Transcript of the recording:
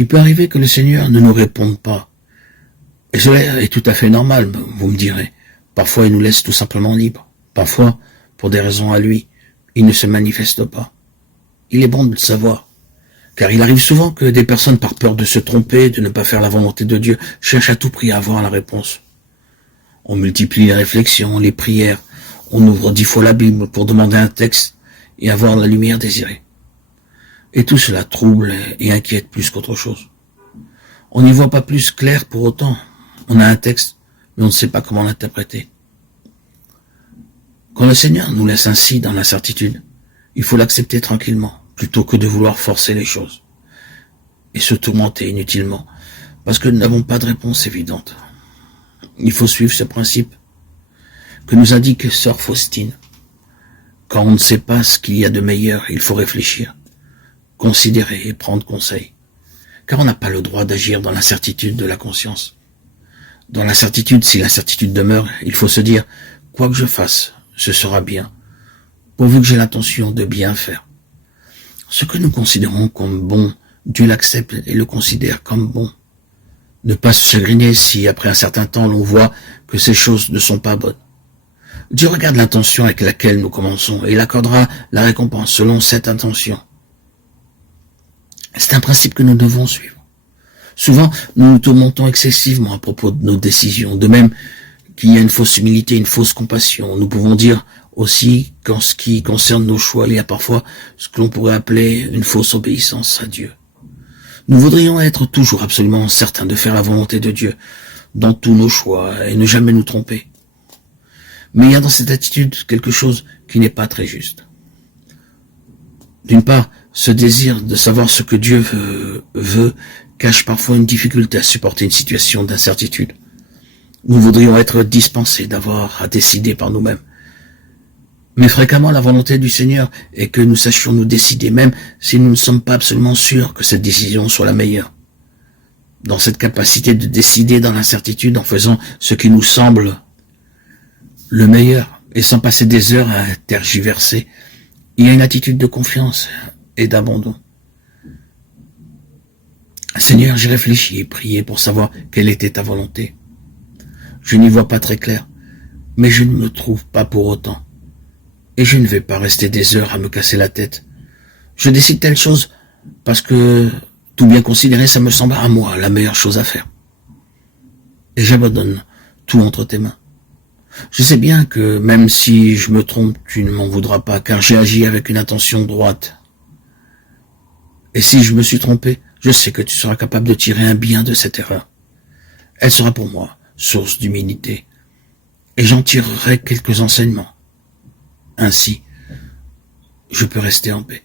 Il peut arriver que le Seigneur ne nous réponde pas. Et cela est tout à fait normal, vous me direz. Parfois, il nous laisse tout simplement libres. Parfois, pour des raisons à lui, il ne se manifeste pas. Il est bon de le savoir. Car il arrive souvent que des personnes, par peur de se tromper, de ne pas faire la volonté de Dieu, cherchent à tout prix à avoir la réponse. On multiplie les réflexions, les prières, on ouvre 10 fois la Bible pour demander un texte et avoir la lumière désirée. Et tout cela trouble et inquiète plus qu'autre chose. On n'y voit pas plus clair pour autant. On a un texte, mais on ne sait pas comment l'interpréter. Quand le Seigneur nous laisse ainsi dans l'incertitude, il faut l'accepter tranquillement, plutôt que de vouloir forcer les choses et se tourmenter inutilement, parce que nous n'avons pas de réponse évidente. Il faut suivre ce principe que nous indique Sœur Faustine. Quand on ne sait pas ce qu'il y a de meilleur, il faut réfléchir, considérer et prendre conseil, car on n'a pas le droit d'agir dans l'incertitude de la conscience. Dans l'incertitude, si l'incertitude demeure, il faut se dire, quoi que je fasse, ce sera bien, pourvu que j'ai l'intention de bien faire. Ce que nous considérons comme bon, Dieu l'accepte et le considère comme bon. Ne pas se chagriner si, après un certain temps, l'on voit que ces choses ne sont pas bonnes. Dieu regarde l'intention avec laquelle nous commençons et il accordera la récompense selon cette intention. C'est un principe que nous devons suivre. Souvent, nous nous tourmentons excessivement à propos de nos décisions, de même qu'il y a une fausse humilité, une fausse compassion. Nous pouvons dire aussi qu'en ce qui concerne nos choix, il y a parfois ce que l'on pourrait appeler une fausse obéissance à Dieu. Nous voudrions être toujours absolument certains de faire la volonté de Dieu dans tous nos choix et ne jamais nous tromper. Mais il y a dans cette attitude quelque chose qui n'est pas très juste. D'une part, ce désir de savoir ce que Dieu veut cache parfois une difficulté à supporter une situation d'incertitude. Nous voudrions être dispensés d'avoir à décider par nous-mêmes. Mais fréquemment, la volonté du Seigneur est que nous sachions nous décider, même si nous ne sommes pas absolument sûrs que cette décision soit la meilleure. Dans cette capacité de décider dans l'incertitude en faisant ce qui nous semble le meilleur et sans passer des heures à tergiverser, il y a une attitude de confiance et d'abandon. Seigneur, j'ai réfléchi et prié pour savoir quelle était ta volonté. Je n'y vois pas très clair, mais je ne me trouve pas pour autant. Et je ne vais pas rester des heures à me casser la tête. Je décide telle chose parce que, tout bien considéré, ça me semble à moi la meilleure chose à faire. Et j'abandonne tout entre tes mains. Je sais bien que même si je me trompe, tu ne m'en voudras pas, car j'ai agi avec une intention droite. Et si je me suis trompé, je sais que tu seras capable de tirer un bien de cette erreur. Elle sera pour moi source d'humilité, et j'en tirerai quelques enseignements. Ainsi, je peux rester en paix.